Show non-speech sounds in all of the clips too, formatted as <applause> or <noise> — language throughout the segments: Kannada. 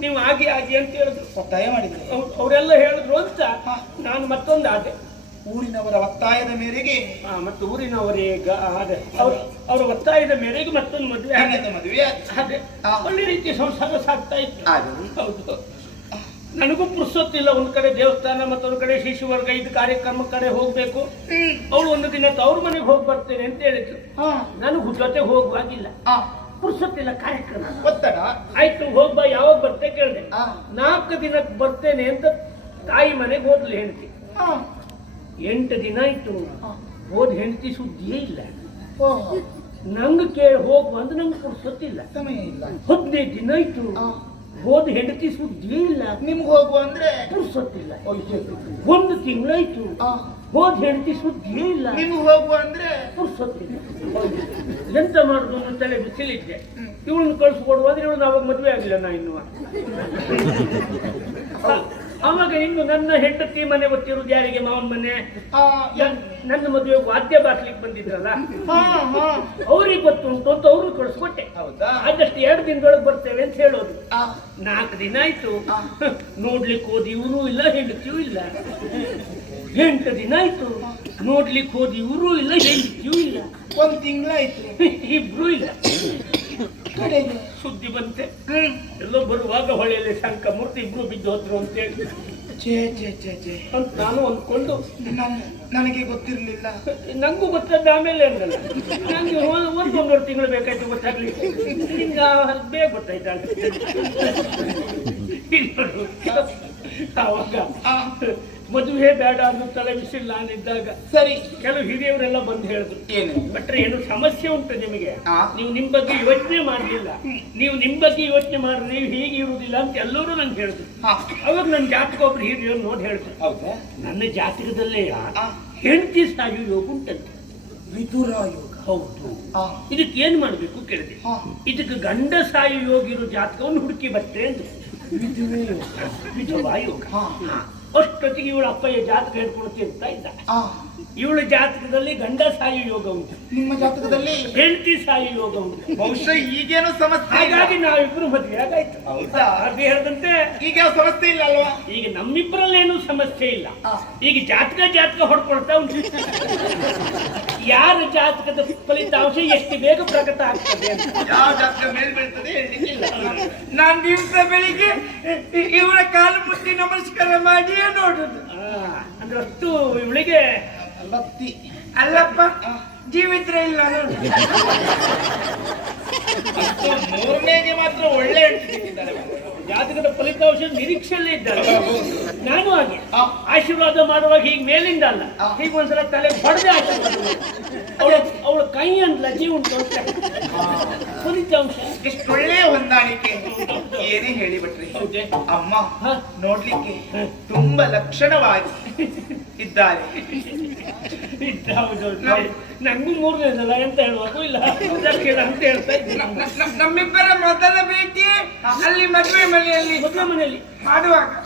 ನೀವು ಆಗಿ ಆಗಿ ಅಂತ ಹೇಳಿದ್ರು. ಒತ್ತಾಯ ಮಾಡಿದ್ರು. ಅವ್ರು- ಅವರೆಲ್ಲ ಹೇಳಿದ್ರು ಅಂತ. ನಾನು ಮತ್ತೊಂದು ಆದೆ. ಊರಿನವರ ಒತ್ತಾಯದ ಮೇರೆಗೆ ಮತ್ತು ಊರಿನವರೇ ಅದೇ ಆದೆ. ಅವ್ರ ಅವರ ಒತ್ತಾಯದ ಮೇರೆಗೆ ಮತ್ತೊಂದು ಮದುವೆ ಮದುವೆ. ಅದೇ. ಒಳ್ಳೆ ರೀತಿ ಸಂಸಾರ ಸಾಗ್ತಾ ಇತ್ತು. ಹೌದು. ನನಗೂ ಪುರ್ಸೊತ್ತಿಲ್ಲ. ಒಂದ್ ಕಡೆ ದೇವಸ್ಥಾನ ಮತ್ತೊಂದು ಕಡೆ ಶಿಶು ವರ್ಗ. ಇದು ಕಾರ್ಯಕ್ರಮ ಕಡೆ ಹೋಗ್ಬೇಕು. ಅವಳು ಒಂದು ದಿನ ತವ್ರ ಮನೆಗೆ ಹೋಗಿ ಬರ್ತೇನೆ ಅಂತ ಹೇಳಿದ್ರು. ಹಾ. ನನಗೂ ಜೊತೆ ಹೋಗುವಾಗಿಲ್ಲ. ಪುರ್ಸೊತ್ತಿಲ್ಲ ಕಾರ್ಯಕ್ರಮ. ಒತ್ತಡ? ಆಯ್ತು ಹೋಗ್ಬಾ ಯಾವಾಗ ಬರ್ತೆ ಕೇಳಿದೆ. ಆ. ನಾಲ್ಕು ದಿನಕ್ಕೆ ಬರ್ತೇನೆ ಅಂತ ತಾಯಿ ಮನೆಗೆ ಹೋದ್ಲು ಹೆಂಡತಿ. ಆ, ಎಂಟು ದಿನ ಆಯ್ತು. ಹೋದ್ ಹೆಂಡತಿ ಸುದ್ದಿಯೇ ಇಲ್ಲ. ನಂಗ್ ನಂಗೆ ಕೇಳಿ ಹೋಗುವ ಅಂದ್ರೆ ನಂಗೆ ಪುರ್ಸೊತ್ತಿಲ್ಲ. ಸಮಯ ಇಲ್ಲ. ಹದಿನೈದು ದಿನ ಆಯ್ತು. ಆ, ಹೋದ್ ಹೆಂಡತಿ ಸುದ್ದಿಯೇ ಇಲ್ಲ. ನಿಮ್ಗೆ ಹೋಗುವ ಅಂದ್ರೆ ಪುರ್ಸತ್ತಿಲ್ಲ. ಅಯ್ಯೋ. ಒಂದು ತಿಂಗಳಾಯ್ತು ಆ, ಹೋದ್ ಹೆಂಡತಿ ಸುದ್ದಿಯೇ ಇಲ್ಲ. ನಿಮ್ಗೆ ಹೋಗುವ ಅಂದ್ರೆ ಪುರ್ಸೊತ್ತಿಲ್ಲ. ಎಂತ ಮಾಡುದು ತಲೆ ಬಿಸಿಲಿದ್ದೆ. ಇವಳನ್ನ ಇವಳನ್ನು ಕಳ್ಸಿಕೊಡುವಾದ್ರೆ ಇವಳು ಅವಾಗ ಮದುವೆ ಆಗಿಲ್ಲ ನಾ ಇನ್ನು. ಅವಾಗ ಇನ್ನು ನನ್ನ ಹೆಂಡತಿ ಮನೆ ಗೊತ್ತಿರುವುದು ಯಾರಿಗೆ? ಮಾವನ ಮನೆ? ನನ್ನ ಮದುವೆ ವಾದ್ಯ ಬಾರ್ಸ್ಲಿಕ್ಕೆ ಬಂದಿದ್ರಲ್ಲ. ಅವ್ರಿಗೆ ಗೊತ್ತುಂಟು ಅಂತ ಅವ್ರು ಕಳ್ಸ್ಕೊಟ್ಟೆ. ಹೌದಾ? ಆದಷ್ಟು ಎರಡು ದಿನದೊಳಗೆ ಬರ್ತೇವೆ ಅಂತ ಹೇಳೋದು. ನಾಲ್ಕು ದಿನ ಆಯ್ತು. ನೋಡ್ಲಿಕ್ಕೆ ಹೋದ ಇವರು ಇಲ್ಲ ಹೆಂಡತಿಯೂ ಇಲ್ಲ. ಎಂಟು ದಿನ ಆಯ್ತು. ನೋಡ್ಲಿಕ್ಕೆ ಹೋದ್ ಇವರು ಇಲ್ಲ ಹೆಂಡತಿಯೂ ಇಲ್ಲ. ಒಂದ್ ತಿಂಗಳಾಯ್ತು ಇಬ್ರು ಇಲ್ಲ. ಕಡೆಗೆ. ಸುದ್ದಿ ಬಂತೆ. ಎಲ್ಲೋ ಬರುವಾಗ ಹೊಳೆಯಲ್ಲಿ ಶಂಕ ಮೂರ್ತಿ ಇಬ್ರು ಬಿದ್ದು ಹೋದ್ರು ಅಂತೇಳಿ ಛೇ ಛೇ ಛೇ ಛೇ. ಅಂತ ನಾನು ಅಂದ್ಕೊಂಡು. ನನ್- ನನಗೆ ಗೊತ್ತಿರಲಿಲ್ಲ. ನಂಗೂ ಗೊತ್ತದ್ದು ಆಮೇಲೆ ಅಂದಲ್ಲ. ನಂಗೆ ಒಂದು ಒಂದು ತಿಂಗಳು ಬೇಕಾಯ್ತು ಗೊತ್ತಾಗ್ಲಿ ಆ- ಬೇಗ ಗೊತ್ತಾಯ್ತ ಇಲ್ಲಿ ನೋಡು. ಆವಾಗ ಆ, ಮದುವೆ ಬೇಡ ಅನ್ನೋ ತಲೆ ಬಿಸಿಲ್ಲ ನಾನಿದ್ದಾಗ ಸರಿ. ಕೆಲವು ಹಿರಿಯವರೆಲ್ಲ ಬಂದು ಹೇಳಿದ್ರು. ಏನು? ಬಟ್ರೆ ಏನು ಸಮಸ್ಯೆ ಉಂಟು ನಿಮಗೆ. ಆ. ನೀವು ನಿಮ್ ಬಗ್ಗೆ ಯೋಚನೆ ಮಾಡಲಿಲ್ಲ. ನೀವು ನಿಮ್ ಬಗ್ಗೆ ಯೋಚನೆ ಮಾಡ್ರಿ ನೀವು ಹೀಗೆ ಇರುವುದಿಲ್ಲ ಅಂತ ಎಲ್ಲರೂ ನಂಗೆ ಹೇಳಿದ್ರು. ಹಾ. ಅವಾಗ ನನ್ನ ಜಾತಕ ಒಬ್ರು ಹಿರಿಯರು ನೋಡಿ ಹೇಳ್ತಾರೆ ಹೌದಾ? ನನ್ನ ಜಾತಕದಲ್ಲೇ ಆ, ಹೆಂಡತಿ ಸಾಯು ಯೋಗ ಉಂಟಂತೆ. ವಿದುರ ಯೋಗ. ಹೌದು. ಆ, ಇದಕ್ಕೆ ಏನ್ ಮಾಡ್ಬೇಕು ಕೇಳಿದೆ. ಹಾ ಇದಕ್ಕೆ ಗಂಡ ಸಾಯು ಯೋಗ ಇರೋ ಜಾತಕವನ್ನು ಹುಡುಕಿ ಬರ್ತೇನೆ ವಿದುರ ಯೋಗ. ವಿಧವಾ ಯೋಗ. ಹಾ. ಹಾ. ಅಷ್ಟೊತ್ತಿಗೆ ಇವಳ ಅಪ್ಪಯ್ಯ ಜಾತಕ ಹೇಳ್ಕೊಂಡು ಅಂತ ಇದ್ದ. ಆ, ಇವಳ ಜಾತಕದಲ್ಲಿ ಗಂಡ ಸಾಯು ಯೋಗ ಉಂಟು. ನಿಮ್ಮ ಜಾತಕದಲ್ಲಿ? ಹೆಂಡತಿ ಸಾಯಿ ಯೋಗ ಉಂಟು. ಬಹುಶಃ ಈಗೇನು ಸಮಸ್ಯೆ. ಹಾಗಾಗಿ ನಾವಿಬ್ರು ಮದುವೆ ಆಗಾಯ್ತು. ಹೌದಾ? ಹೇಳದಂತೆ ಹೇಳ್ದಂತೆ ಈಗ ಯಾವ ಸಮಸ್ಯೆ ಇಲ್ಲ ಅಲ್ವಾ? ಈಗ ನಮ್ಮಿಬ್ಬರಲ್ಲೇನು ಸಮಸ್ಯೆ ಇಲ್ಲ. ಈಗ ಜಾತಕ ಜಾತಕ ಹೊಡ್ಕೊಳ್ತಾ ಉಂಟು. ಯಾರ ಜಾತಕದ ಫಲಿತಾಂಶ ಎಷ್ಟು ಬೇಗ ಪ್ರಕಟ ಆಗ್ತದೆ ಯಾವ ಜಾತಕ ಮೇಲೆ ಬೀಳ್ತದೆ ಹೇಳಲಿಕ್ಕಿಲ್ಲ ನಾನ್ ದಿವಸ ಬೆಳಿಗ್ಗೆ ಇವರ ಕಾಲು ಮುಟ್ಟಿ ನಮಸ್ಕಾರ ಮಾಡಿಯೇ ನೋಡುದು. ಅಂದ್ರೆ ಅಷ್ಟು ಇವಳಿಗೆ ಭಕ್ತಿ ಅಲ್ಲಪ್ಪ ಜೀವಿತ್ರ ಇಲ್ಲ ಮೂರನೇಗೆ ಮಾತ್ರ ಒಳ್ಳೆ ಅಂಟಿದ್ದಾರೆ. ಜಾತಕದ ಫಲಿತಾಂಶ ನಿರೀಕ್ಷೆಯಲ್ಲೇ ಇದ್ದಾರೆ ನಾನು ಹಾಗೆ. ಆಶೀರ್ವಾದ ಮಾಡುವಾಗ ಹೀಗೆ ಮೇಲಿಂದ ಅಲ್ಲ. ಆ. ಹೀಗೆ ಒಂದ್ಸಲ ತಲೆ ಬಡದೆ ಅವಳು ಅವಳ ಕೈ ಅಂತ ಜೀವ ಉಂಟು ಫಲಿತಾಂಶ. ಎಷ್ಟು ಒಳ್ಳೆಯ ಹೊಂದಾಣಿಕೆ ಏನೇ ಹೇಳಿ ಬಿಟ್ರಿ. ಅಮ್ಮ ನೋಡ್ಲಿಕ್ಕೆ ತುಂಬಾ ಲಕ್ಷಣವಾಗಿ ಇದ್ದಾರೆ. ನಂಗೂ ಮೂರನೇ ಸಲ ಎಂತ ಹೇಳುವಾಗೂ ಇಲ್ಲ. ಅಂತ ಹೇಳ್ತಾ ಇದ್ದೀನಿ. ನಮ್ಮಿಬ್ಬರ ಮೊದಲ ಭೇಟಿ ಅಲ್ಲಿ ಮದುವೆ ಮನೆಯಲ್ಲಿ ಮದುವೆ ಮನೆಯಲ್ಲಿ.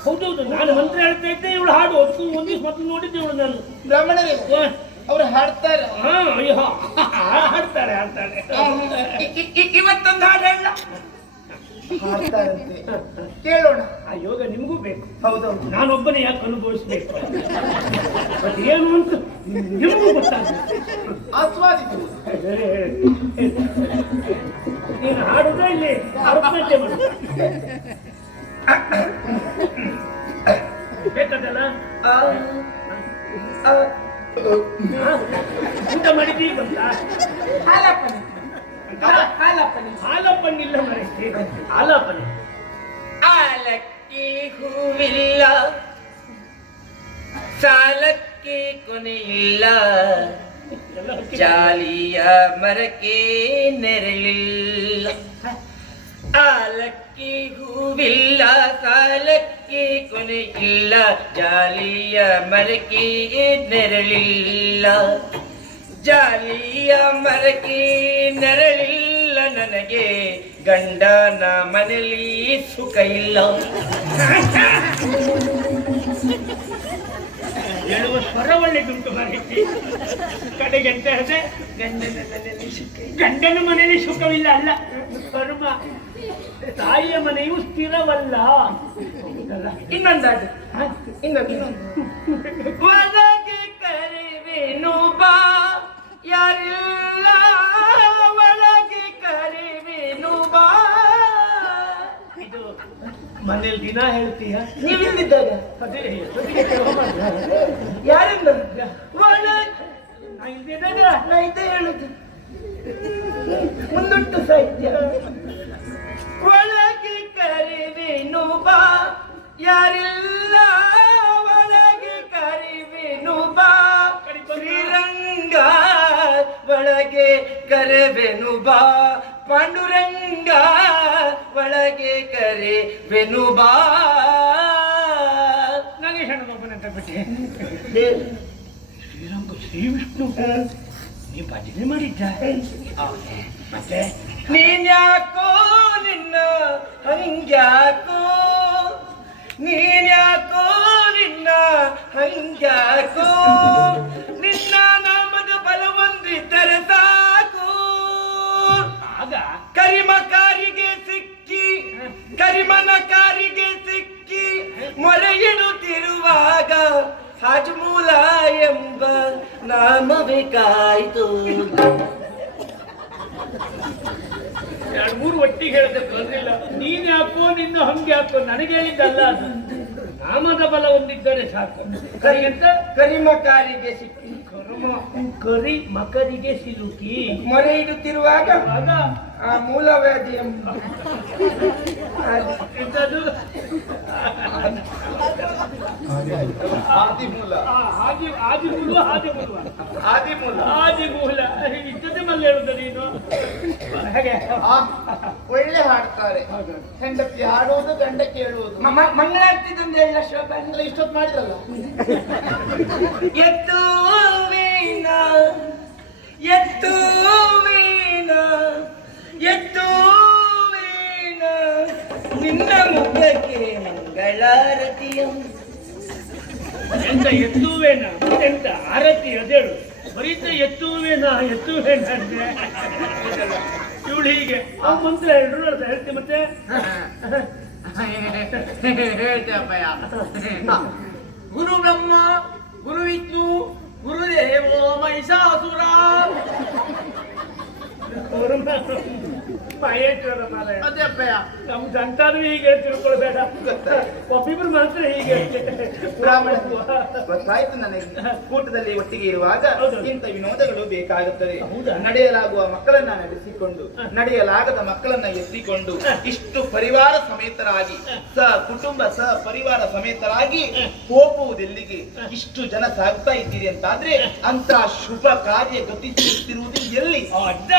ಹೌದು ಹೌದು ನಾನು ಮಂತ್ರ ಹೇಳ್ತಾ ಇದ್ದೆ ಇವಳು ಹಾಡು ಅದಕ್ಕೂ ಒಂದು ದಿವಸ ಮೊದಲು ನೋಡಿದ್ದೆ ಇವಳು ನಾನು. ಬ್ರಾಹ್ಮಣರೇ? ಅವ್ರು ಹಾಡ್ತಾರೆ. ಹಾ ಅಯ್ಯೋ. ಹಾಡ್ತಾರೆ ಹಾಡ್ತಾರೆ. ಇವತ್ತೊಂದು ಹಾಡು ಹೇಳ. ಹಾಡ್ತಾರಂತೆ. ಕೇಳೋಣ. ಆ ಯೋಗ ನಿಮಗೂ ಬೇಕು. ಹೌದೌದು ನಾನೊಬ್ಬನೇ ಯಾಕೆ ಅನುಭವಿಸ್ಬೇಕು? ಬಟ್ ಏನು ಅಂತ ನಿಮಗೂ ಗೊತ್ತಾಗ ಆಸ್ವಾದಿಸು. ನೀನು ಹಾಡುದ ಇಲ್ಲಿ ಅರ್ಪಣೆ ಮಾಡು. ಬೇಕಾದಲ್ಲ? ಊಟ ಮಾಡಿದ್ದೀ ಬಂತ ಹಾಲಪ್ಪನೆ ಹಾ- ಹಾಲಪ್ಪನೆ ಹಾಲಪ್ಪನಿಲ್ಲ ಮರೆ ಹಾಲಪ್ಪನೆ ಆಲಕ್ಕೆ ಹೂವಿಲ್ಲ ಸಾಲಕ್ಕೆ ಕೊನೆಯಿಲ್ಲ ಜಾಲಿಯ ಮರಕ್ಕೆ ನೆರಳಿಲ್ಲ. ಆಲಕ್ಕಿ ಹೂವಿಲ್ಲ ಸಾಲಕ್ಕೆ ಕೊನೆಯಿಲ್ಲ ಜಾಲಿಯ ಮರಕ್ಕೆ ನೆರಳಿಲ್ಲ. ಜಾಲಿಯ ಮರಕ್ಕೆ ನೆರಳಿಲ್ಲ ನನಗೆ. ಗಂಡನ ಮನೆಯಲ್ಲಿ ಸುಖ ಇಲ್ಲ. ಹೇಳುವ ಸ್ವರ ಒಳ್ಳೆದುಂಟು ಮರಕ್ಕೆ ಕಡೆಗೆ ಎಂತ ಹೇಳಿದೆ ಗಂಡನ ಮನೆಯಲ್ಲಿ ಸುಖ. ಗಂಡನ ಮನೆಯಲ್ಲಿ ಸುಖವಿಲ್ಲ ಅಲ್ಲ. ಕರ್ಮ ತಾಯಿಯ ಮನೆಯು ಸ್ಥಿರವಲ್ಲ. ಇನ್ನೊಂದಾದ? ಇನ್ನೊಂದು ಇನ್ನೊಂದು. ಒಳಗೆ ಬಾ. ಯಾರಿಲ್ಲ ಒಳಗೆ ಕರಿವಿನು ಬಾ. ಇದು ಮನೇಲಿ ದಿನ ಹೇಳ್ತೀಯ? ನೀವಿಲ್ಲಿದ್ದಾಗ ಅದೇ. ಯಾರಿಂದ? ಒಳ ನಾ ಇಲ್ದಿದ್ದಾಗ ನಾ ಹೇಳುದು. ಮುಂದುಂಟು ಸಾಹಿತ್ಯ. ಒಳಗೆ ಕರಿವಿನು ಬಾ. ಯಾರಿಲ್ಲ ಒಳಗೆ ಕರಿವಿನು ಬಾ. ಶ್ರೀರಂಗ ಒಳಗೆ ಕರೆವೆನು ಬಾ. ಪಾಂಡುರಂಗ ಒಳಗೆ ಬಾ. ಅಂತ ಬಿಟ್ಟೆ. ದೇವ್ರು. ಶ್ರೀರಂಗ ಶ್ರೀ ವಿಷ್ಣು. ನೀ ಭಜನೆ ಮಾಡಿದ್ದ? ಮತ್ತೆ? ನೀನ್ಯಾಕೋ ನಿನ್ನ ಹಂಗ್ಯಾಕೋ? ನೀನ್ಯಾಕೋ ನಿನ್ನ ಹಂಗ್ಯಾಕೋ? ಆಗ ಕರಿಮಕಾರಿಗೆ ಸಿಕ್ಕಿ ಕರಿಮನ ಕಾರಿಗೆ ಸಿಕ್ಕಿ ಮೊರೆ ಇಡುತ್ತಿರುವಾಗ ಹಾಜಮೂಲ ಎಂಬ ನಾಮವೇ ಕಾಯ್ತು ಎರಡು ಮೂರು ಒಟ್ಟಿಗೆ ಹೇಳಿದ್ರೆ ಬಂದಿಲ್ಲ ನೀನ್ ಯಾಕೋ ನಿನ್ನ ಹಂಗೆ ಯಾಕೋ ನನಗೆ ಹೇಳಿದ್ದಲ್ಲ ಅದು. ನಾಮದ ಬಲ ಒಂದಿದ್ದರೆ ಸಾಕು. ಕರಿ ಅಂತ? ಕರಿಮಕಾರಿಗೆ ಸಿಕ್ಕಿ. ಕರ್ಮ ಕರಿ ಮಕರಿಗೆ ಸಿಲುಕಿ. ಮೊರೆ ಇಡುತ್ತಿರುವಾಗ ಆಗ ಆ ಮೂಲವ್ಯಾಧಿ ಎಂಬ ಎಂತದು? ಆದಿಮೂಲ. ಆ, ಮೂಲ ಆದಿ ಮೂಲ ಆದಿಮೂಲ. ಆದಿ ಮೂಲ ಇದ್ದದೆ ಮಲ್ಲ ಹೇಳುದ ನೀನು. ಹಾಗೆ. ಆ, ಒಳ್ಳೆ ಹಾಡ್ತಾರೆ. ಹೆಂಡತಿ ಹಾಡುವುದು ಗಂಡ ಕೇಳುವುದು. ಮ- ಮ- ಮಂಗಳಾರತಿದೊಂದು ಹೇಳ ಶೋಭಾ ಅಲ್ಲ ಇಷ್ಟೊತ್ತು ಮಾಡಿದ್ರಲ್ಲ? <laughs> ಎತ್ತು ಎತ್ತು ವೀಣ ಎತ್ತು ವೀಣ. ನಿನ್ನ ಮುಖಕ್ಕೆ ಮಂಗಳಾರತಿಯಂ. ಎಂತ ಎತ್ತುವೇನ ಎಂತ ಆರತಿ ಅದೇಳು. ಬರೀತ ಎತ್ತುವೇನ ಎತ್ತುವೇನ ಅಂದ್ರೆ ಇವಳು ಹೀಗೆ. ಆ ಮಂತ್ರ ಹೇಳ್ರು ಹೇಳ್ತಿ ಮತ್ತೆ? ಗುರು ಬ್ರಹ್ಮ ಗುರು ವಿಷ್ಣು குருதேவோ மைசாசுரா ಅದೇ ಅಪ್ಪಯ್ಯ. ನಮ್ ಸಂತಾನವೇ ಹೀಗೆ ತಿಳ್ಕೊಳ್ಬೇಡ. ಒಬ್ಬಿಬ್ರು ಮಾತ್ರ ಹೀಗೆ. ಬ್ರಾಹ್ಮಣ ಗೊತ್ತಾಯ್ತು ನನಗೆ. ಕೂಟದಲ್ಲಿ ಒಟ್ಟಿಗೆ ಇರುವಾಗ ಇಂತ ಇಂಥ ವಿನೋದಗಳು ಬೇಕಾಗುತ್ತದೆ. ಹೌದಾ? ನಡೆಯಲಾಗುವ ಮಕ್ಕಳನ್ನ ನಡೆಸಿಕೊಂಡು ನಡೆಯಲಾಗದ ಮಕ್ಕಳನ್ನ ಎತ್ತಿಕೊಂಡು ಇಷ್ಟು ಪರಿವಾರ ಸಮೇತರಾಗಿ ಸ ಕುಟುಂಬ ಸ ಪರಿವಾರ ಸಮೇತರಾಗಿ ಹೋಗುವುದೆಲ್ಲಿಗೆ ಇಷ್ಟು ಜನ ಸಾಗ್ತಾ ಇದ್ದೀರಿ ಅಂತಾದ್ರೆ ಅಂತ ಶುಭ ಕಾರ್ಯ ಗತಿಸುತ್ತಿರುವುದು ಎಲ್ಲಿ? ಅಡ್ಡ?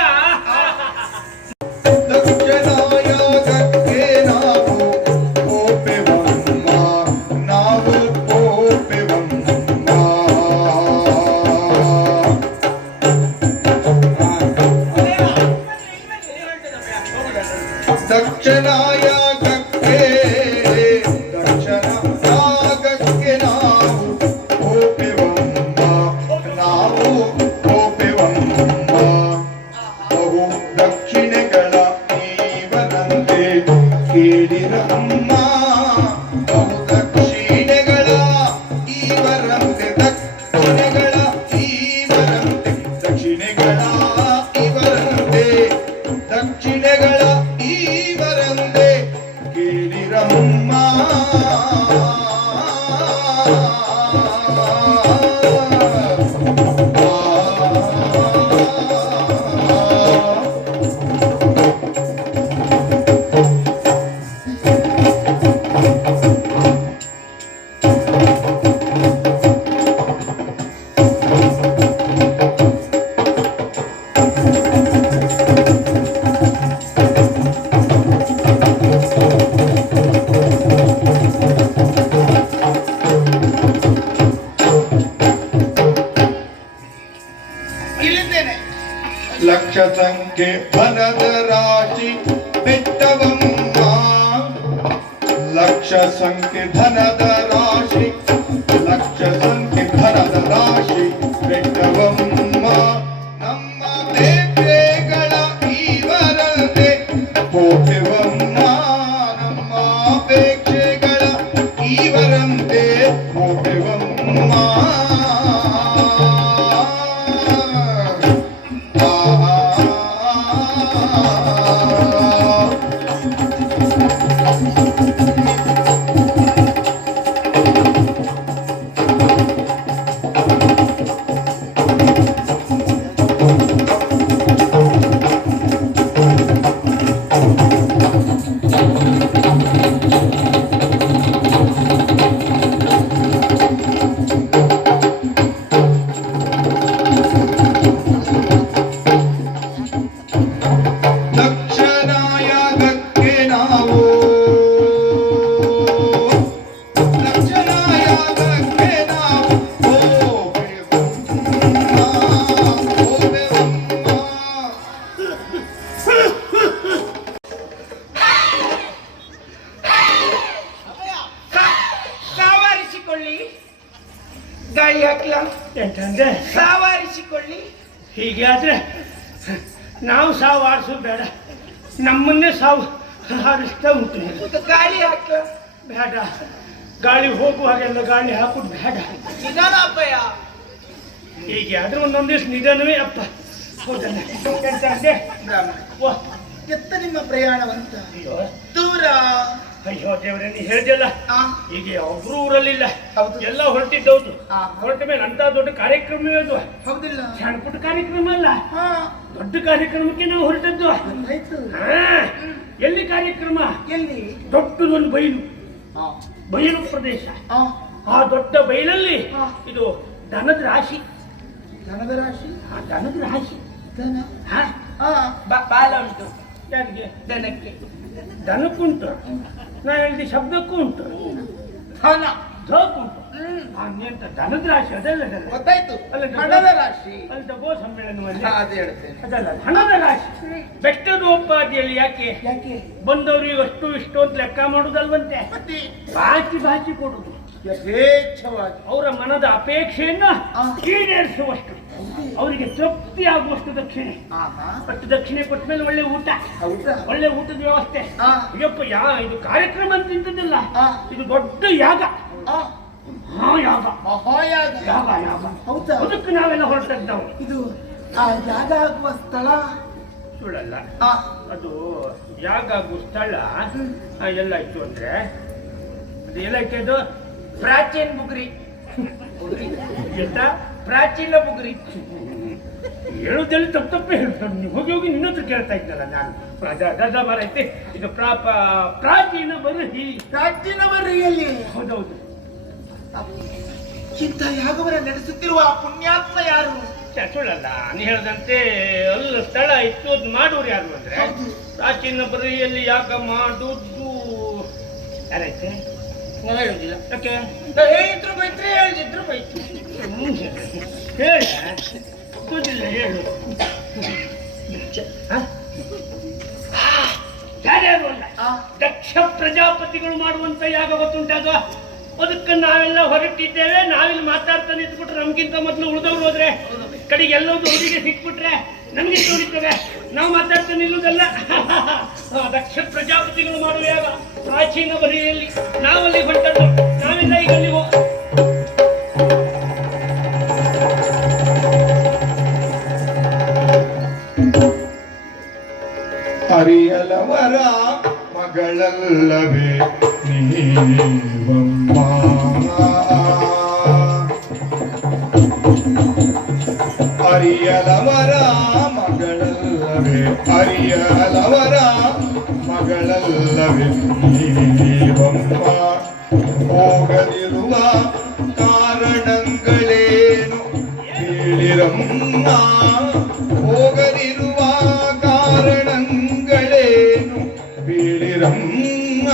విరముమ్మా ಬೆಟ್ಟವಮ್ಮ ಲಕ್ಷ ಸಂಖ್ಯೆ ಧನದ ಪ್ರಯಾಣವಂತ ಅಯ್ಯೋ ದೂರ? ಅಯ್ಯೋ ದೇವ್ರೆ ನೀ ಹೇಳ್ದಲ್ಲ? ಈಗ ಒಬ್ರು ಊರಲ್ಲಿಲ್ಲ. ಎಲ್ಲ ಹೊರಟಿದ್ದೌದು. ಆ. ಹೊರಟ ಮೇಲೆ ಅಂತ ದೊಡ್ಡ ಕಾರ್ಯಕ್ರಮ ಅದು ಹೌದಿಲ್ಲ. ಸಣ್ಣ ಪುಟ್ಟ ಕಾರ್ಯಕ್ರಮ ಅಲ್ಲ. ದೊಡ್ಡ ಕಾರ್ಯಕ್ರಮಕ್ಕೆ ನಾವು ಹೊರಟದ್ದು. ಎಲ್ಲಿ ಕಾರ್ಯಕ್ರಮ? ಎಲ್ಲಿ? ದೊಡ್ಡದೊಂದು ಬಯಲು. ಬಯಲು ಪ್ರದೇಶ. ಆ, ಆ ದೊಡ್ಡ ಬಯಲಲ್ಲಿ. ಇದು ದನದ ರಾಶಿ. ದನದ ರಾಶಿ? ಆ ದನದ ರಾಶಿ. ಬ- ಬಾಲ ಉಂಟು. ಯಾರಿಗೆ ದನಕ್ಕೆ ದನಕ್ಕುಂಟು ನಾ ಹೇಳಿದ ಶಬ್ದಕ್ಕೂ ಉಂಟು ಧನ ಧೋಕುಂಟು ಅಂತ ದನದ ರಾಶಿ ಅದಲ್ಲ. ಗೊತ್ತಾಯ್ತು. ಅಲ್ಲ, ಹಣದ ರಾಶಿ. ಅಲ್ಲಿ ಗೋ ಸಮ್ಮೇಳನವಲ್ಲಿ. ಅದು ಹೇಳ್ತೇನೆ. ಅದಲ್ಲ ಹಣದ ರಾಶಿ. ಬೆಟ್ಟದೋಪಾದಿಯಲ್ಲಿ ಯಾಕೆ? ಯಾಕೆ? ಬಂದವರಿಗೆ ಅಷ್ಟು ಇಷ್ಟು ಅಂತ ಲೆಕ್ಕ ಮಾಡುದಲ್ವಂತೆ. ಬಾಚಿ ಬಾಚಿ ಕೊಡುದು. ಯಥೇಚ್ಛವಾಗಿ. ಅವರ ಮನದ ಅಪೇಕ್ಷೆಯನ್ನ. ಈಡೇರಿಸುವಷ್ಟು. ಅವರಿಗೆ ತೃಪ್ತಿ ಆಗುವಷ್ಟು ದಕ್ಷಿಣೆ. ಅಷ್ಟು ದಕ್ಷಿಣೆ ಕೊಟ್ಟ ಮೇಲೆ ಒಳ್ಳೆ ಊಟ. ಒಳ್ಳೆ ಊಟದ ವ್ಯವಸ್ಥೆ. ಅಯ್ಯಪ್ಪ ಯಾ ಇದು ಕಾರ್ಯಕ್ರಮ ಅಂತ ಇದ್ದಿಲ್ಲ. ಇದು ದೊಡ್ಡ ಯಾಗ. ಆ, ಹಾ ಯಾಗ ಮಹಾಯಾಗ. ಯಾಗ ಯಾಗ. ಹೌದಾ? ಅದಕ್ಕೆ ನಾವೆಲ್ಲ ಹೊರಟದ್ದು ನಾವು ಇದು ಆ ಯಾಗ ಆಗುವ ಸ್ಥಳ? ಸುಳ್ಳಲ್ಲ. ಅದು ಯಾಗ ಆಗುವ ಸ್ಥಳ. ಎಲ್ಲ ಎಲ್ಲಾಯ್ತು ಅಂದ್ರೆ ಅದು ಎಲ್ಲಾಯ್ತು ಅದು ಪ್ರಾಚೀನ ಬುಗ್ರಿ. ಎಂತ? ಪ್ರಾಚೀನ ಬುಗುರಿ ಹೇಳುದಲ್ಲಿ ತಪ್ಪು ತಪ್ಪೇ ಹೇಳ್ತಾರೆ ನೀವು ಹೋಗಿ ಹೋಗಿ ನಿನ್ನ ಹತ್ರ ಕೇಳ್ತಾ ಇದ್ದಲ್ಲ ನಾನು. ಅದ- ಮರ ಐತೆ ಇದು ಪ್ರಾಪ ಪ್ರಾಚೀನ ಬರಹಿ. ಪ್ರಾಚೀನ ಬರಹಿಯಲ್ಲಿ. ಹೌದೌದು. ಇಂಥ ಯಾಗವರ ನಡೆಸುತ್ತಿರುವ ಆ ಪುಣ್ಯಾತ್ಮ ಯಾರು? ಸುಳ್ಳಲ್ಲ. ನೀ ಹೇಳದಂತೆ ಅಲ್ಲ ಸ್ಥಳ ಇತ್ತು ಅದು ಮಾಡೋರು ಯಾರು ಅಂದ್ರೆ? ಪ್ರಾಚೀನ ಬರಹಿಯಲ್ಲಿ ಯಾಗ ಮಾಡುದು ಯಾರೈತೆ ನಾನು ಹೇಳುದಿಲ್ಲ. ಯಾಕೆ? ಹೇಳಿದ್ರು ಬೈತ್ರಿ ಹೇಳಿದ್ರು ಬೈತ್ರಿ ಹೇಳ? ಯಾರ್ಯಾರು ಅಲ್ಲ? ದಕ್ಷ ಪ್ರಜಾಪತಿಗಳು ಮಾಡುವಂತ ಯಾಗ ಅದು ಅದಕ್ಕೆ ನಾವೆಲ್ಲ ಹೊರಟಿದ್ದೇವೆ ನಾವಿಲ್ಲಿ ಮಾತಾಡ್ತಾ ನಿಂತ್ಬಿಟ್ರೆ ನಮ್ಗಿಂತ ಮೊದಲು ಉಳಿದವ್ರು ಹೋದ್ರೆ? ಕಡೆಗೆ ಎಲ್ಲೋದು ಹುಡುಗಿಗೆ ಸಿಕ್ಬಿಟ್ರೆ ನಮ್ಗೆ ಉಳಿತವೆ ನಾವು ಮಾತಾಡ್ತಾ ನಿಲ್ಲುವುದಲ್ಲ ದಕ್ಷ ಪ್ರಜಾಪತಿಗಳು ಮಾಡುವ ಯಾಗ ಪ್ರಾಚೀನ ಬರಿಯಲ್ಲಿ ನಾವಲ್ಲಿ ಹೊಂಟದ್ದು. ನಾವೆಲ್ಲ ಈಗ ಅಲ್ಲಿ ಹೋ- ಅರಿಯಲವರ ಮಗಳಲ್ಲವೇ ನೀವಮ್ಮ ಅರಿಯಲವರ ಮಗಳಲ್ಲವೇ ಅರಿಯಲವರ ಮಗಳಲ್ಲವೇ ನೀವಮ್ಮ ಹೋಗದಿರುವ ಕಾರಣಗಳೇನು ಹೇಳಿರಮ್ಮ ಹೋಗದಿರುವ ಕಾರಣಗಳೇನು ಬೀಳಿರಮ್ಮ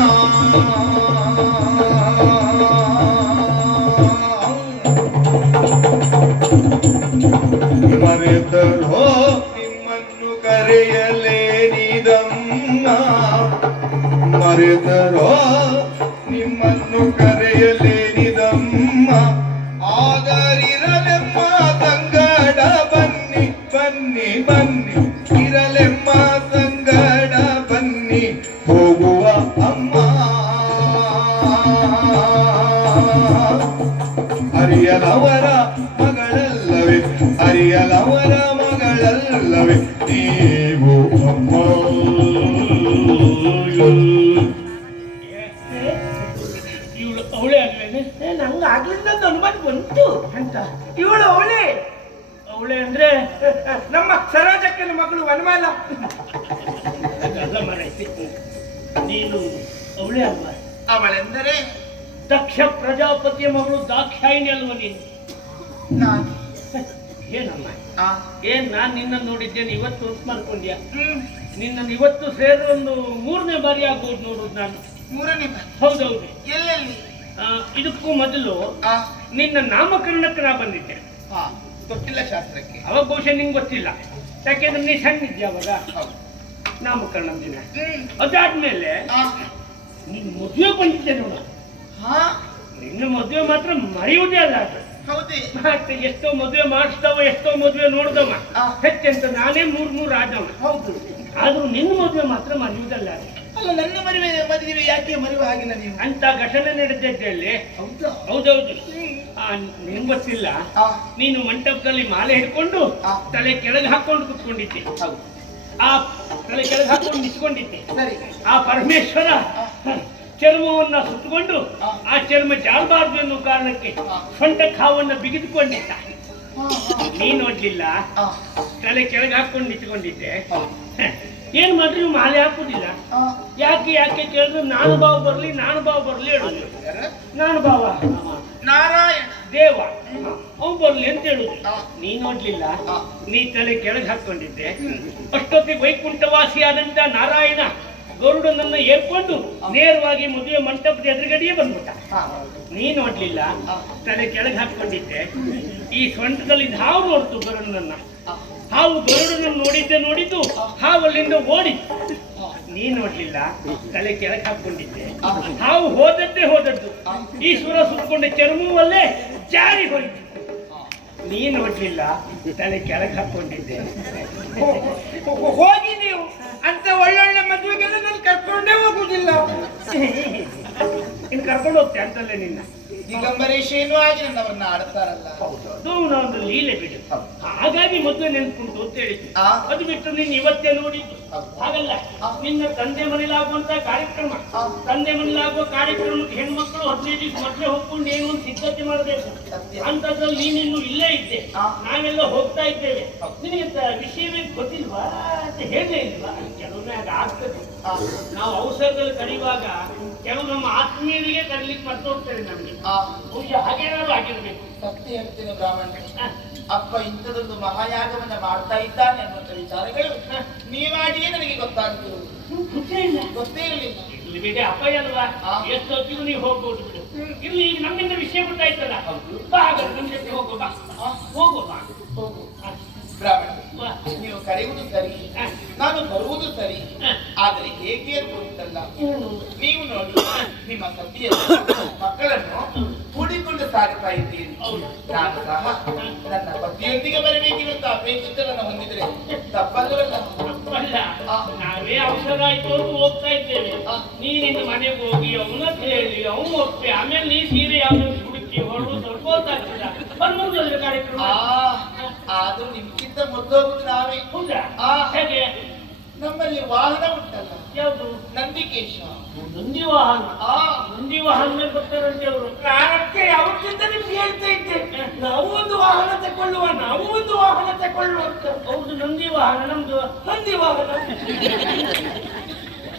ಮರೆತರೋ ನಿಮ್ಮನ್ನು ಕರೆಯಲೇನಿದಮ್ಮ ಮರೆತರೋ ಮಗಳು ದಾಕ್ಷಾಯಿಣಿ ಅಲ್ವ ನೀನು? ನಾನು. ಏನಮ್ಮ? ಏನ್ ನಾನ್ ನಿನ್ನ ನೋಡಿದ್ದೇನೆ ಇವತ್ತು ಅಂತ ಮಾಡ್ಕೊಂಡ್ಯಾ? ನಿನ್ನನ್ನು ಇವತ್ತು ಸೇರಿ ಒಂದು ಮೂರನೇ ಬಾರಿ ಆಗ್ಬೋದು ನೋಡುದು ನಾನು. ಮೂರನೇ ಬಾರಿ. ಹೌದೌದು. ಎಲ್ಲೆಲ್ಲಿ? ಇದಕ್ಕೂ ಮೊದಲು ನಿನ್ನ ನಾಮಕರಣಕ್ಕೆ ನಾ ಬಂದಿದ್ದೆ. ಹಾ, ಗೊತ್ತಿಲ್ಲ ಶಾಸ್ತ್ರಕ್ಕೆ. ಅವಾಗ ಬಹುಶಃ ನಿಂಗೆ ಗೊತ್ತಿಲ್ಲ. ಯಾಕೆಂದ್ರೆ ನೀ ಸಣ್ಣ ಇದ್ದೆ ಅವಾಗ ನಾಮಕರಣ ದಿನ ಅದಾದ್ಮೇಲೆ ನಿನ್ ಮದುವೆ ಬಂದಿದ್ದೆ ನೋಡು. ಹಾ, ನಿನ್ನ ಮದುವೆ ಮಾತ್ರ ಮರೆಯುವುದೇ ಅಲ್ಲ ಹೌದೇ. ಮತ್ತೆ ಎಷ್ಟೋ ಮದುವೆ ಮಾಡಿಸ್ದವ ಎಷ್ಟೋ ಮದುವೆ ನೋಡ್ದವ. ಹೆಚ್ಚೆಂತ ನಾನೇ ಮೂರ್ ಮೂರ್ ಆದವ. ಹೌದು. ಆದ್ರೂ ನಿನ್ನ ಮದುವೆ ಮಾತ್ರ ಮರೆಯುವುದಲ್ಲ ಅಲ್ಲ ನನ್ನ ಮದುವೆ ಮದುವೆ ಯಾಕೆ ಮರೆಯುವ ಹಾಗೆ ನೀವು? ಅಂತ ಘಟನೆ ನಡೆದಿದ್ದೆ ಹೌದು ಹೌದಾ? ಹೌದೌದು. ಆ, ನಿಂಗ್ ಗೊತ್ತಿಲ್ಲ. ನೀನು ಮಂಟಪದಲ್ಲಿ ಮಾಲೆ ಹಿಡ್ಕೊಂಡು ತಲೆ ಕೆಳಗೆ ಹಾಕೊಂಡು ಕುತ್ಕೊಂಡಿದ್ದೆ. ಹೌದು. ಆ ತಲೆ ಕೆಳಗೆ ಹಾಕೊಂಡು ನಿಂತ್ಕೊಂಡಿದ್ದೆ. ಆ ಪರಮೇಶ್ವರ ಚರ್ಮವನ್ನ ಸುತ್ತಕೊಂಡು ಆ. ಚರ್ಮ ಜಾರಬಾರ್ದು ಎನ್ನುವ ಕಾರಣಕ್ಕೆ ಸೊಂಟ ಕಾವನ್ನ ಬಿಗಿದುಕೊಂಡಿದ್ದ. ನೀನ್ ನೋಡ್ಲಿಲ್ಲ? ತಲೆ ಕೆಳಗೆ ಹಾಕೊಂಡು ನಿಂತ್ಕೊಂಡಿದ್ದೆ. <laughs> ಏನ್ ಮಾಡ್ರಿ? ನೀವು ಮಾಲೆ ಹಾಕುದಿಲ್ಲ. ಯಾಕೆ ಯಾಕೆ ಕೇಳಿದ್ರು? ನಾನು ಬಾವ ಬರ್ಲಿ ನಾನು ಬಾವ ಬರ್ಲಿ ಹೇಳುದು? ನಾನು ಬಾವ. ನಾರಾಯಣ. ದೇವ. ಅವ್ ಬರ್ಲಿ ಅಂತ ಹೇಳುದು. ನೀ ನೋಡ್ಲಿಲ್ಲ. ನೀ ತಲೆ ಕೆಳಗೆ ಹಾಕೊಂಡಿದ್ದೆ ಅಷ್ಟೊತ್ತಿಗೆ ವೈಕುಂಠವಾಸಿಯಾದಂತ ನಾರಾಯಣ ಗರುಡನನ್ನ ಏರ್ಕೊಂಡು ನೇರವಾಗಿ ಮದುವೆ ಮಂಟಪದ ಎದುರುಗಡೆಯೇ ಬಂದ್ಬಿಟ್ಟ. ನೀ ನೋಡ್ಲಿಲ್ಲ ತಲೆ ಕೆಳಗೆ ಹಾಕೊಂಡಿದ್ದೆ ಈ ಸೊಂಟದಲ್ಲಿ ಹಾವು ನೋಡ್ತು ಗರುಡನನ್ನ. ಹಾವು ಗರುಡನನ್ನು ನೋಡಿದ್ದೆ ನೋಡಿದ್ದು ಹಾವು ಅಲ್ಲಿಂದ ಓಡಿ. ನೀ ನೋಡ್ಲಿಲ್ಲ ತಲೆ ಕೆಳಗೆ ಹಾಕೊಂಡಿದ್ದೆ ಹಾವು ಹೋದದ್ದೇ ಹೋದದ್ದು. ಈಶ್ವರ ಸುರ ಸುತ್ತಕೊಂಡ ಚರ್ಮವಲ್ಲೇ ಜಾರಿ ಹೋಯ್ತು. ನೀ ನೋಡ್ಲಿಲ್ಲ ತಲೆ ಕೆಳಗೆ ಹಾಕೊಂಡಿದ್ದೆ ಹೋಗಿ. ಇನ್ನು ಕರ್ಕೊಂಡು ಹೋಗ್ತೆ ಅಂತಲ್ಲೇ ನಿನ್ನ. ದಿಗಂಬರೇಶೇನೂ ಆಗಿ ನನ್ನವರನ್ನ ಆಡ್ತಾರಲ್ಲ. ಅದು ನೊಂದು ಲೀಲೆ ಬಿಡು. ಹಾಗಾಗಿ ಮೊದಲು ನೆನ್ಪುಂಟು ಅಂತ ಹೇಳಿದ್ದು. ಅದು ಬಿಟ್ಟು ನೀನು ಇವತ್ತೇ ನೋಡಿದ್ದು. ಹಾಗಲ್ಲ. ಆ. ನಿನ್ನ ತಂದೆ ಮನೇಲಾಗುವಂತ ಕಾರ್ಯಕ್ರಮ. ತಂದೆ ಮನೇಲಾಗುವ ಕಾರ್ಯಕ್ರಮಕ್ಕೆ ಹೆಣ್ಮಕ್ಳು ಹದಿನೈದು ದಿವಸ ಮೊದಲೇ ಹೋಗ್ಕೊಂಡು ಏನು ಒಂದು ಸಿದ್ಧತೆ ಮಾಡಬೇಕು. ಅಂತದ್ರಲ್ಲಿ ನೀನಿನ್ನು ಇಲ್ಲೇ ಇದ್ದೆ. ನಾವೆಲ್ಲ ಹೋಗ್ತಾ ಇದ್ದೇವೆ. ನಿನಗೆ ವಿಷಯವೇ ಗೊತ್ತಿಲ್ವಾ? ಅಂತ ಹೇಳಲೇ ಇಲ್ವಾ? ಕೆಲವೊಮ್ಮೆ ಆಗ ಆಗ್ತದೆ. ನಾವು ಅವಸರದಲ್ಲಿ ಕರೆಯುವಾಗ ಕೆಲವು ನಮ್ಮ ಆತ್ಮೀಯರಿಗೆ ಕರೀಲಿಕ್ಕೆ ಮರ್ತೋಗ್ತೇವೆ ನಮಗೆ. ಹಾಗೇನಾದ್ರು ಆಗಿರ್ಬೇಕು. ಸತ್ಯ ಹೇಳ್ತೀನಿ ಬ್ರಾಹ್ಮಣ. ಅಪ್ಪ ಇಂಥದೊಂದು ಮಹಾಯಾಗವನ್ನ ಮಾಡ್ತಾ ಇದ್ದಾನೆ ಅನ್ನುವಂಥ ವಿಚಾರಗಳು ನೀವಾಗಿಯೇ ನನಗೆ ಗೊತ್ತಾಗ್ತದೆ. ಗೊತ್ತೇ ಇಲ್ಲ. ಗೊತ್ತೇ ಇರಲಿಲ್ಲ. ಇಲ್ಲಿ ಬಿಡಿ ಅಪಾಯ ಅಲ್ವಾ? ಆ. ಎಷ್ಟು ಹೊತ್ತಿಗೂ ನೀವು ಹೋಗ್ಬೋದು ಬಿಡು. ಇಲ್ಲಿ ಈಗ ನಮ್ಮಿಂದ ವಿಷಯ ಗೊತ್ತಾಯ್ತಲ್ಲ ಬಾ ಹಾಗಾದ್ರೆ ನಮ್ಮ ಜೊತೆ ಹೋಗು ಬಾ. ಹೋಗೋ ಹೋಗು ಬಾ. ಹೋಗು. ಬ್ರಾಹ್ಮಣ. ನೀವು ಕರೆಯುವುದು ಸರಿ. ನಾನು ಬರುವುದು ಸರಿ. ಆದರೆ ಹೇಗೆ ಅಂತ ಉಂಟಲ್ಲ ನೀವು ನೋಡಿ ನಿಮ್ಮ ಸತಿಯ ಮಕ್ಕಳನ್ನು ಕೂಡಿಕೊಂಡು ಸಾಗುತ್ತಾ ಇದ್ದೀರಿ. ನಾನು ಸಹ ನನ್ನ ಪತಿಯೊಂದಿಗೆ ಬರಬೇಕಿರುವಂತ ಅಪೇಕ್ಷಿತರನ್ನು ಹೊಂದಿದ್ರೆ ತಪ್ಪಲ್ಲವಲ್ಲ ನಾವೇ ಔಷಧ ಆಯ್ತು ಹೋಗ್ತಾ ಇದ್ದೇವೆ. ನೀನಿಂದ ಮನೆಗೆ ಹೋಗಿ ಅವನ ಹೇಳಿ ಅವನು ಹೋಗ್ತೇವೆ ಆಮೇಲೆ ನೀ ಸೀರೆ ಯಾವ್ದು ಹುಡುಕಿ ಹೊರಡು ಸ್ವಲ್ಪ ಇದ್ದೀರಾ? ಕಾರ್ಯಕ್ರಮ. ಆದ್ರೂ ನಿಮ್ಗಿಂತ ಮೊದಲೋಗುದು ನಾವೇ ಹೌದಾ ಆ. ಹೇಗೆ? ನಮ್ಮಲ್ಲಿ ವಾಹನ ಉಂಟಲ್ಲ. ಯಾವುದು? ನಂದಿಕೇಶ. ನಂದಿ ವಾಹನ. ಆ. ನಂದಿ ವಾಹನ ಮೇಲೆ ಬರ್ತಾರಂತೆ ಅವರು ಕಾರಣಕ್ಕೆ ಯಾವತ್ತಿಂದ ನಿಮ್ಗೆ ಹೇಳ್ತಾ ಇದ್ದೆ? ನಾವು ಒಂದು ವಾಹನ ತಗೊಳ್ಳುವ ನಾವು ಒಂದು ವಾಹನ ತಗೊಳ್ಳುವ ಅಂತ. ಹೌದು ನಂದಿ ವಾಹನ ನಮ್ದು. ನಂದಿ ವಾಹನ.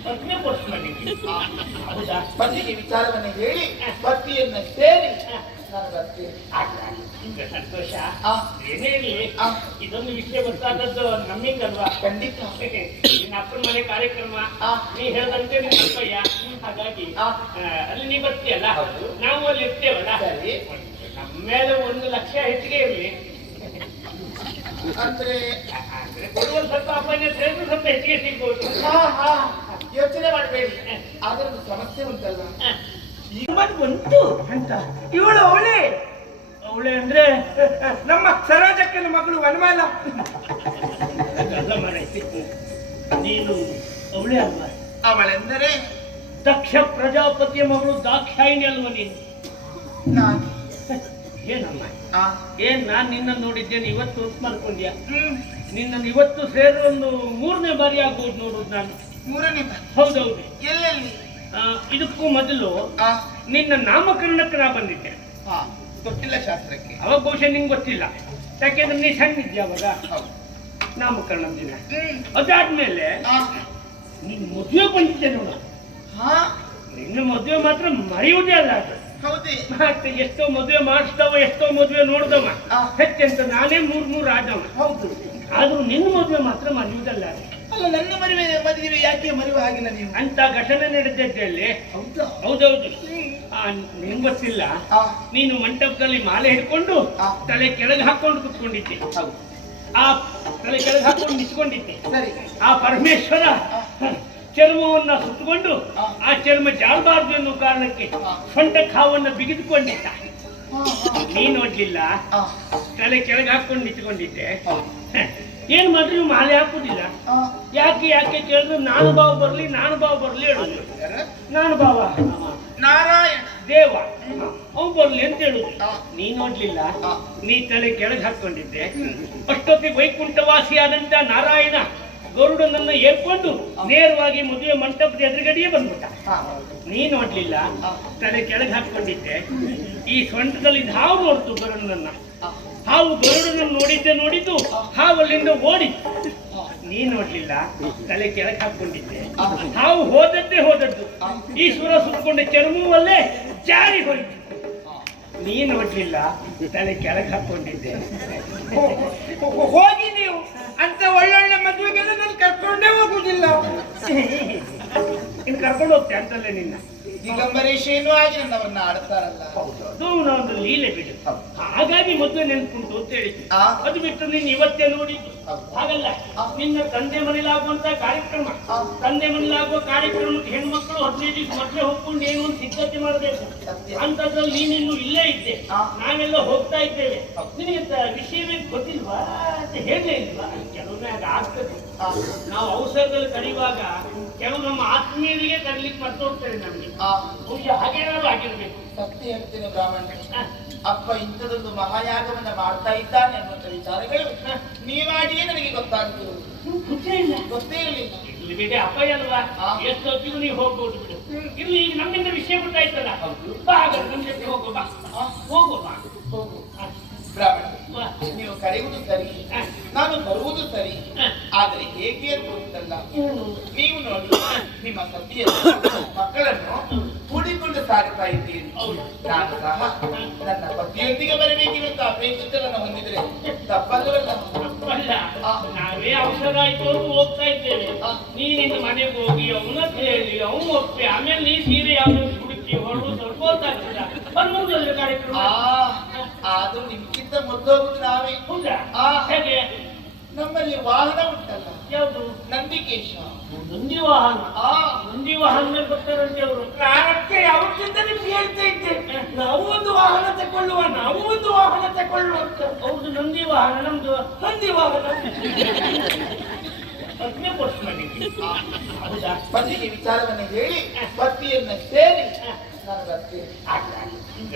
ಪತ್ನಿ ಕೊಟ್ಟು ನನಗೆ ಹೌದಾ? ಪತಿಗೆ ವಿಚಾರವನ್ನು ಹೇಳಿ ಪತಿಯನ್ನ ಸೇರಿ. ಈಗ ಸಂತೋಷ? ಆ. ಏನೇ ಇರ್ಲಿ ಆ. ಇದೊಂದು ವಿಷಯ ಗೊತ್ತಾದದ್ದು ನಮ್ಮಿಂದಲ್ವಾ? ಖಂಡಿತ. ನಿನ್ನ ಅಪ್ಪನ ಮನೆ ಕಾರ್ಯಕ್ರಮ. ಆ. ನೀ ಹೇಳ್ದಂತೆ ನಿನ್ನ ಅಪ್ಪಯ್ಯ. ಹಾಗಾಗಿ ಅಲ್ಲಿ ನೀ ಬರ್ತೀಯಲ್ಲ? ಹೌದು. ನಾವು ಅಲ್ಲಿ ಇರ್ತೇವಲ್ಲ. ನಮ್ಮ ಮೇಲೆ ಒಂದು ಲಕ್ಷ ಹೆಚ್ಚಿಗೆ ಇರಲಿ. ಅಂದ್ರೆ? ಕೊಡುವ ಸ್ವಲ್ಪ ಅಪ್ಪನ ಸೇರಿದ್ರು ಸ್ವಲ್ಪ ಹೆಚ್ಚಿಗೆ ಸಿಗ್ಬೋದು. ಹಾ ಹಾ. ಯೋಚನೆ ಮಾಡಬೇಡಿ. ಅದರ ಸಮಸ್ಯೆ ಉಂಟಲ್ಲ ಬಂತು ಅಂತ. ಇವಳು ಅವಳೆ. ಅವಳೆ ಅಂದ್ರೆ ನಮ್ಮ ಸರೋಜಕ್ಕನ ಮಗಳು ವನಮಾಲ. ನೀನು ಅವಳೆ ಅಲ್ವಾ? ಅವಳೆಂದರೆ? ದಕ್ಷ ಪ್ರಜಾಪತಿಯ ಮಗಳು ದಾಕ್ಷಾಯಿನಿ ಅಲ್ವಾ ನೀನು? ನಾನು. ಏನಮ್ಮ? ಆ. ಏನ್ ನಾನ್ ನಿನ್ನ ನೋಡಿದ್ದೇನೆ ಇವತ್ತು ಹ್ಮ್. ನಿನ್ನನ್ನು ಇವತ್ತು ಸೇರಿ ಒಂದು ಮೂರನೇ ಬಾರಿ ಆಗ್ಬೋದು ನೋಡುದು ನಾನು. ಮೂರನೇ ಬಾರಿ. ಹೌದೌದು. ಎಲ್ಲೆಲ್ಲಿ? ಇದಕ್ಕೂ ಮೊದಲು ನಿನ್ನ ನಾಮಕರಣಕ್ಕೆ ನಾ ಬಂದಿದ್ದೆ. ಹಾ ತೊಟ್ಟಿಲ್ಲ ಶಾಸ್ತ್ರಕ್ಕೆ. ಅವಾಗ ಬಹುಶಃ ನಿಂಗೆ ಗೊತ್ತಿಲ್ಲ. ಯಾಕೆಂದ್ರೆ ನೀ ಸಣ್ಣ ಇದ್ದೆ ಅವಾಗ? ನಾಮಕರಣ ದಿನ. ಅದಾದ್ಮೇಲೆ ನೀನ್ ಮದುವೆ ಬಂದಿದ್ದೆ ನೋಡ. ಹಾ. ನಿನ್ನ ಮದುವೆ ಮಾತ್ರ ಮರೆಯುವುದೇ ಅಲ್ಲ ಅದು. ಮತ್ತೆ ಎಷ್ಟೋ ಮದುವೆ ಮಾಡಿಸ್ದವ ಎಷ್ಟೋ ಮದುವೆ ನೋಡ್ದವ. ಹೆಚ್ಚಂತ ಹೆಚ್ಚೆಂತ ನಾನೇ ಮೂರ್ ಮೂರ್ ಆದವ ಹೌದು. ಆದ್ರೂ ನಿನ್ನ ಮದುವೆ ಮಾತ್ರ ಮರೆಯುವುದಲ್ಲ ಅದು. ಅಲ್ಲ ನನ್ನ ಮದುವೆ ಮದುವೆ ಯಾಕೆ ಮದುವೆ ಆಗಿಲ್ಲ ನೀವು? ಅಂತ ಘಟನೆ ನಡೆದಿದ್ದಲ್ಲಿ ಹೌದಾ? ಹೌದೌದು. ಆ, ನಿಂಗ್ ಗೊತ್ತಿಲ್ಲ. ನೀನು ಮಂಟಪದಲ್ಲಿ ಮಾಲೆ ಹಿಡ್ಕೊಂಡು ತಲೆ ಕೆಳಗೆ ಹಾಕೊಂಡು ಕುತ್ಕೊಂಡಿದ್ದೆ. ಹೌದು. ಆ ತಲೆ ಕೆಳಗೆ ಹಾಕೊಂಡು ನಿಂತ್ಕೊಂಡಿದ್ದೆ. ಸರಿ. ಆ ಪರಮೇಶ್ವರ ಚರ್ಮವನ್ನ ಸುತ್ತಕೊಂಡು ಆ. ಚರ್ಮ ಜಾಳಬಾರ್ದು ಎನ್ನುವ ಕಾರಣಕ್ಕೆ. ಸೊಂಟ ಕಾವನ್ನ ಬಿಗಿದುಕೊಂಡಿದ್ದ. ನೀನ್ ನೋಡ್ಲಿಲ್ಲ? ತಲೆ ಕೆಳಗೆ ಹಾಕೊಂಡು ನಿಂತ್ಕೊಂಡಿದ್ದೆ. ಏನ್ ಮಾಡ್ರಿ ನೀವು ಮಾಲೆ ಹಾಕುದಿಲ್ಲ. ಯಾಕೆ ಯಾಕೆ ಕೇಳಿದ್ರೆ ನಾನು ಭಾವ ಬರ್ಲಿ ನಾನು ಭಾವ ಬರ್ಲಿ ಹೇಳುದು? ನಾನು ಭಾವ ನಾರಾಯಣ. ದೇವ. ಅವ್ನು ಬರ್ಲಿ ಅಂತ ಹೇಳುದು. ನೀ ನೋಡ್ಲಿಲ್ಲ ನೀ ತಲೆ ಕೆಳಗೆ ಹಾಕೊಂಡಿದ್ದೆ ಅಷ್ಟೊತ್ತಿಗೆ ವೈಕುಂಠವಾಸಿಯಾದಂತ ನಾರಾಯಣ ಗರುಡನನ್ನ ಏರ್ಕೊಂಡು ನೇರವಾಗಿ ಮದುವೆ ಮಂಟಪದ ಎದುರುಗಡೆಯೇ ಬಂದ್ಬಿಟ್ಟ. ನೀ ನೋಡ್ಲಿಲ್ಲ ತಲೆ ಕೆಳಗೆ ಹಾಕೊಂಡಿದ್ದೆ ಈ ಸೊಂಟದಲ್ಲಿ ಹಾವು ನೋಡ್ತು ಗರುಡನನ್ನ. ಹಾವು ಗರುಡನನ್ನು ನೋಡಿದ್ದೆ ನೋಡಿದ್ದು ಹಾವಲ್ಲಿಂದ ಓಡಿ. ನೀ ನೋಡ್ಲಿಲ್ಲ ತಲೆ ಕೆಳಕ್ ಹಾಕೊಂಡಿದ್ದೆ. ಹಾವು ಹೋದದ್ದೇ ಹೋದದ್ದು. ಈ ಈಶ್ವರ ಸುತ್ತಕೊಂಡ ಚರ್ಮವಲ್ಲೇ ಜಾರಿ ಹೋಯ್ತು. ನೀ ನೋಡ್ಲಿಲ್ಲ ತಲೆ ಕೆಳಕ್ ಹಾಕೊಂಡಿದ್ದೆ ಹೋಗಿ ನೀವು. ಅಂತ ಒಳ್ಳೊಳ್ಳೆ ಮದುವೆಗೆಲ್ಲ ನಾನು ಕರ್ಕೊಂಡೇ ಹೋಗುದಿಲ್ಲ. ಇನ್ನು ಕರ್ಕೊಂಡು ಹೋಗ್ತೆ ಅಂತಲ್ಲೇ ನಿನ್ನ. ದಿಗಂಬರೇಶೇನು ಆಗಿ ನನ್ನವನ್ನ ಆಡ್ತಾರಲ್ಲ ಅದು ಒಂದು ಲೀಲೆ ಬಿಡು. ಹಾಗಾಗಿ ಮೊದಲು ನೆನ್ಪುಂಟು ಅಂತ ಹೇಳಿದ್ವಿ. ಅದು ಬಿಟ್ಟು ನೀನು ಇವತ್ತೇ ನೋಡಿದ್ದು. ಹಾಗಲ್ಲ. ನಿನ್ನ ತಂದೆ ಮನೇಲಾಗುವಂತ ಕಾರ್ಯಕ್ರಮ. ತಂದೆ ತಂದೆ ಮನೇಲಾಗುವ ಕಾರ್ಯಕ್ರಮಕ್ಕೆ ಹೆಣ್ಮಕ್ಳು ಹದಿನೈದು ದಿವಸ ಮೊದಲೇ ಹೋಗ್ಕೊಂಡು ಏನು ಒಂದು ಸಿದ್ಧತೆ ಮಾಡಬೇಕು. ಅಂತದ್ರಲ್ಲಿ ನೀನಿನ್ನು ಇಲ್ಲೇ ಇದ್ದೆ. ನಾವೆಲ್ಲ ಹೋಗ್ತಾ ಇದ್ದೇವೆ. ನಿನಗೆ ವಿಷಯವೇ ಗೊತ್ತಿಲ್ವಾ? ಅಂತ ಹೇಳಲೇ ಇಲ್ವಾ? ಕೆಲವೊಮ್ಮೆ ಆಗ ಆಗ್ತದೆ ನಾವು ಔಷಧದಲ್ಲಿ ಕರೆಯುವಾಗ ಕೆಲವು ನಮ್ಮ ಆತ್ಮೀಯರಿಗೆ ಕರೀಲಿಕ್ಕೆ ಮರ್ತು ಹೋಗ್ತೇವೆ ನಮಗೆ ಬಹುಶಃ ಹಾಗೇನಾದ್ರು ಆಗಿರ್ಬೇಕು. ಸತ್ಯ ಹೇಳ್ತೇನೆ ಬ್ರಾಹ್ಮಣ ಅಪ್ಪ ಇಂಥದೊಂದು ಮಹಾಯಾಗವನ್ನ ಮಾಡ್ತಾ ಇದ್ದಾನೆ ಅನ್ನುವಂಥ ವಿಚಾರಗಳು ನೀವಾಗಿಯೇ ನನಗೆ ಗೊತ್ತಾಗ್ತದೆ ಗೊತ್ತೇ ಇರಲಿಲ್ಲ. ಇಲ್ಲಿ ಅಪಾಯ ಅಲ್ವಾ? ಆ. ಎಷ್ಟು ಹೊತ್ತಿಗೂ ನೀವು ಹೋಗ್ಬೋದು ಬಿಡು. ಇಲ್ಲಿ ಈಗ ನಮ್ಮಿಂದ ವಿಷಯ ಗೊತ್ತಾಯ್ತಲ್ಲ ಬಾ ಹಾಗಾದ್ರೆ ನಮ್ಮ ಜೊತೆ ಹೋಗು ಬಾ. ಹೋಗು ಬಾ. ಹೋಗು. ಬ್ರಾಹ್ಮಣ. ನೀವು ಕರೆಯುವುದು ಸರಿ, ನಾನು ಬರುವುದು ಸರಿ. ಆದರೆ ಹೇಗೆ ಹ್ಮ್. ನೀವು ನೋಡಿ, ನಿಮ್ಮ ಸತಿಯ ಮಕ್ಕಳನ್ನು ಕೂಡಿಕೊಂಡು ಸಾಗುತ್ತಾ ಇದ್ದೀರಿ. ನಾನು ಸಹ ನನ್ನ ಪತಿಯೊಂದಿಗೆ ಬರಬೇಕಿರುವಂತ ಅಪೇಕ್ಷೆಗಳನ್ನು ಹೊಂದಿದ್ರೆ ತಪ್ಪಲ್ಲವಲ್ಲ. ನಾವೇ ಔಷಧ ಆಯ್ತು ಹೋಗ್ತಾ ಇದ್ದೇವೆ. ನೀನಿಂದ ಮನೆಗೆ ಹೋಗಿ ಅವನ ಹೇಳಿ, ಅವನು ಒಪ್ಪಿ ಆಮೇಲೆ ನೀ ಸೀರೆ ಯಾವ್ದು ಅದು ನಿಮ್ಗಿಂತ ಮುದ್ದೋಗುದು ನಾವೇ. ಹೇಗೆ? ನಮ್ಮಲ್ಲಿ ವಾಹನ ಉಂಟಲ್ಲ. ಯಾವುದು? ನಂದಿಕೇಶ. ನಂದಿ ವಾಹನ? ಆ. ನಂದಿ ವಾಹನ ಬರ್ತಾರಂತೆ ಅವರು. ನಾನಕ್ಕೆ ಅವ್ರಿಗಿಂತ ನಿಮ್ಗೆ ಹೇಳ್ತಾ ಇದ್ದೆ. ನಾವು ಒಂದು ವಾಹನ ತಗೊಳ್ಳುವ ನಾವು ಒಂದು ವಾಹನ ತಗೊಳ್ಳುವ ಹೌದು ನಂದಿ ವಾಹನ ನಮ್ದು. ನಂದಿ ವಾಹನ. ಪತ್ನಿ ಹೌದಾ? ಪತಿಗೆ ವಿಚಾರವನ್ನು ಹೇಳಿ ಪತ್ನಿಯನ್ನ ಸೇರಿ. ನಾನು ಬರ್ತೇನೆ ಆಗ್ಲಾ?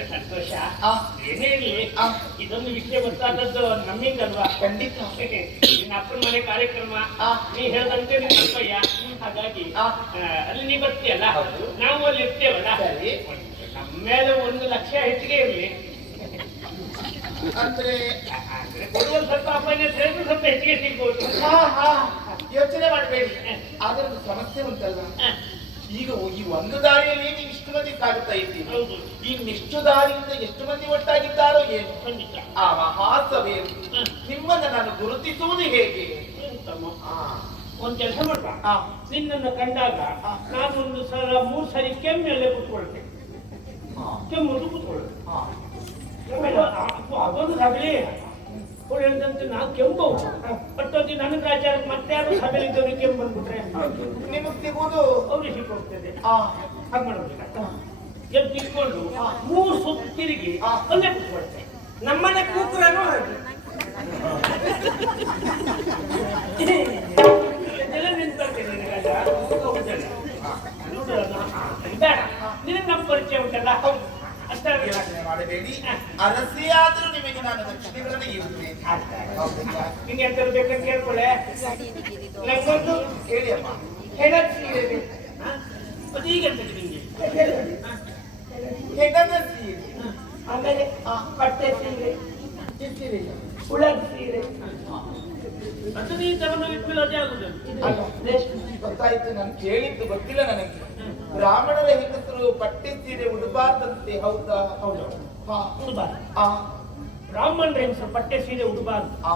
ಸಂತೋಷ? ಆ. ಏನೇ ಇರಲಿ ಆ. ಇದೊಂದು ವಿಷಯ ಗೊತ್ತಾದದ್ದು ನಮ್ಮಿಂದಲ್ವಾ? ಖಂಡಿತ. ನಿನ್ನ ಅಪ್ಪನ ಮನೆ ಕಾರ್ಯಕ್ರಮ. ನೀ ಹೇಳ್ದಂತೆ ನಿನ್ನ ಅಪ್ಪಯ್ಯ. ಹಾಗಾಗಿ. ಅಲ್ಲಿ ನೀ ಬರ್ತೀಯಲ್ಲ? ಹೌದು. ನಾವು ಅಲ್ಲಿ ಇರ್ತೇವಲ್ಲ? ನಮ್ಮ ಮೇಲೆ ಒಂದು ಲಕ್ಷ ಹೆಚ್ಚಿಗೆ ಇರಲಿ. ಅಂದ್ರೆ? ಅಂದ್ರೆ ಕೊಡುವ ಸ್ವಲ್ಪ ಅಪ್ಪಯ್ಯ ಸೇರಿದ್ರು ಸ್ವಲ್ಪ ಹೆಚ್ಚಿಗೆ ಸಿಗ್ಬೋದು. ಯೋಚನೆ ಮಾಡಬೇಡಿ. ಆದ್ರೆ ಸಮಸ್ಯೆ ಉಂಟಲ್ಲ ಈಗ ಈ ಒಂದು ದಾರಿಯಲ್ಲಿ ನೀವು ಇಷ್ಟು ಮಂದಿ ಸಾಗುತ್ತಾ ಇದ್ದೀರಿ. ಹೌದು. ಇನ್ನಿಷ್ಟು ದಾರಿಯಿಂದ ಎಷ್ಟು ಮಂದಿ ಒಟ್ಟಾಗಿದ್ದಾರೋ ಏನು? ಖಂಡಿತ. ಆ ಮಹಾಸಭೆ. ನಿಮ್ಮನ್ನ ನಾನು ಗುರುತಿಸುವುದು ಹೇಗೆ? ಎಂತಮ್ಮ? ಆ, ಒಂದ್ ಕೆಲಸ ಮಾಡ ನಿನ್ನನ್ನು ಕಂಡಾಗ ನಾನು ಒಂದು ಸಲ ಮೂರು ಸರಿ ಕೆಮ್ಮೆಲ್ಲೇ ಆ. ಆಮೇಲೆ ಆ- ಅದೊಂದು ಸಭೆ ಹೇಳಿದಂತೆ ನಾ ಕೆಂಪು. ಅಷ್ಟೊತ್ತಿ ನನ್ನ ಪ್ರಾಚಾರ ಮತ್ತೆ ಯಾರು ಸಭೆಯಲ್ಲಿ ಇದ್ದವನಿಗೆ ಕೆಂಪು ಬಂದ್ಬಿಟ್ರೆ ನಿಮಗೆ ಸಿಗುವುದು ಅವ್ರಿಗೆ ಸಿಕ್ಕೋಗ್ತದೆ. ಹಾಗೆ ಮಾಡೋದಿಲ್ಲ ಎದ್ದು ಇಟ್ಕೊಂಡು ಮೂರು ಸುತ್ತು ತಿರುಗಿ ಅಲ್ಲೇ ಕೂತ್ಕೊಳ್ತೇನೆ ನಮ್ಮನೆ ಕೂಕುರನು ನಿನ್ ನಮ್ ನಿನಗೆ ನಮ್ಮ ಪರಿಚಯ ಉಂಟಲ್ಲ? ಯೋಚನೆ ಮಾಡಬೇಡಿ ಅರಸಿಯಾದರೂ ನಿಮಗೆ ನಾನು ದಕ್ಷಿಣೆಗಳನ್ನು ಇರುತ್ತೇನೆ? ನಿಂಗೆ ಎಂತ ಬೇಕಂತ ಕೇಳ್ಕೊಳ್ಳೆ ನಂಗೊಂದು ಹೇಳಿ ಅಮ್ಮ ಹೆಣಸಿ? ಅದು ಈಗ ಎಂತ ಹೆಗದ ಸೀರೆ. ಆಮೇಲೆ ಆ, ಸೀರೆ. ಸೀರೆ ಉಳದ ಸೀರೆ. ಅದು ನೀ ತಗೊಂಡು ಇಟ್ಮೇಲೆ ಅದೇ ಆಗುದು ಗೊತ್ತಾಯ್ತು ನಾನು ಕೇಳಿದ್ದು ಗೊತ್ತಿಲ್ಲ ನನಗೆ. ಬ್ರಾಹ್ಮಣರ ಹೆಂಗಸರು ಪಟ್ಟೆ ಸೀರೆ ಉಡಬಾರ್ದಂತೆ ಹೌದಾ? ಹೌದು. ಹಾ. ಉಡಬಾರ್ದು. ಆ. ಬ್ರಾಹ್ಮಣರ ಹೆಂಗಸರು ಪಟ್ಟೆ ಸೀರೆ ಉಡಬಾರ್ದು. ಆ.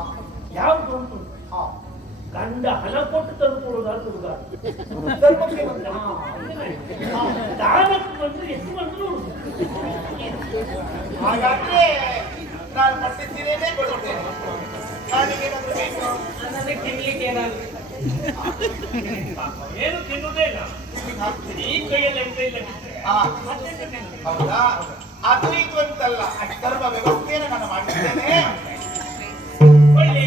ಯಾವ್ದು ಉಂಟು? ಆ. ಗಂಡ ಹಣ ಕೊಟ್ಟು ತಂದು ಕೊಡುವುದಾದ್ರು ಉಡಬಾರ್ದು ಧರ್ಮಕ್ಕೆ ದಾನಕ್ಕೆ ಬಂದ್ರೆ ಎಷ್ಟು ಬಂದ್ರು ಹಾಗಾದ್ರೆ ನಾನು ಬಟ್ಟೆ ಸೀರೆನೇ ಕೊಡುತ್ತೇನೆ ನಾನಿಗೇನಾದ್ರೂ ಬೇಕು? ನನಗೆ ತಿನ್ಲಿಕ್ಕೆ ಏನಾದ್ರು ಏನು ತಿನ್ನುದೇ ಇಲ್ಲ. ಈ ಕೈಯಲ್ಲಿ ಅಂತ ಹೌದಾ? ಅದು ಇದು ಅಂತಲ್ಲ. ಧರ್ಮ ವ್ಯವಸ್ಥೆಯನ್ನು ನಾನು ಮಾಡಿದ್ದೇನೆ. ಒಳ್ಳೆ